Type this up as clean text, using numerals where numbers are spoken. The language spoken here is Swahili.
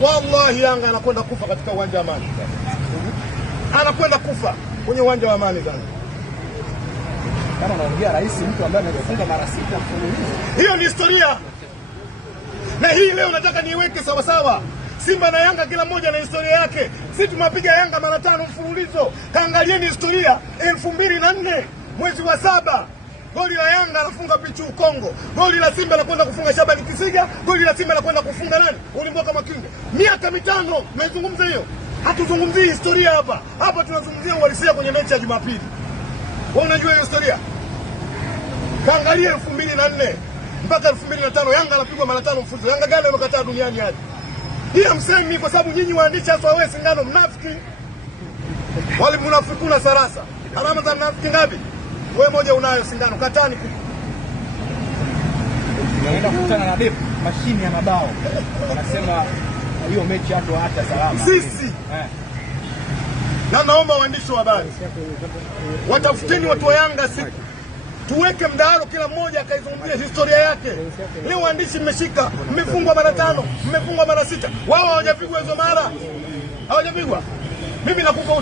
Wallahi Yanga anakwenda kufa katika uwanja wa Amani. Anakwenda kufa kwenye uwanja wa Amani sana. Kama anaongea rais, mtu ambaye amefunga mara 6 mfululizo. Hiyo ni historia. Na hii leo nataka niweke sawa sawa. Simba na Yanga kila mmoja na historia yake. Sisi tumepiga Yanga mara 5 mfululizo. Kaangalieni historia 2004 mwezi wa 7. Goli la Yanga anafunga Pichu Kongo. Goli la Simba anakwenda kufunga Shabani Kisiga. Goli la Simba anakwenda kufunga nani? Ulimboka Makinge. Miaka 5 tumezungumza hiyo. Hatuzungumzii historia hapa. Hapa tunazungumzia uhalisia kwenye mechi ya Jumapili. Wewe unajua hiyo historia? Kaangalia 2004 mpaka 2005 Yanga anapigwa mara 5 mfululizo. Yanga gani amekataa duniani hadi? Hii hamsemi kwa sababu nyinyi waandishi hasa wewe Singano mnafiki. Wale mnafikuna sarasa. Alama za mnafiki ngapi? Wewe moja unayo Singano, katani. Naenda kukutana na Depu, mashini ya mabao. Wanasema hiyo mechi hapo hata salama. Sisi. Na naomba waandishi wa habari watafuteni watu wa Yanga siku. Tuweke mdahalo kila mmoja akaizungumzia historia yake. Leo waandishi mmeshika, mmefungwa mara 5, mmefungwa mara 6. Wao hawajapigwa hizo mara. Hawajapigwa. Mimi nakupa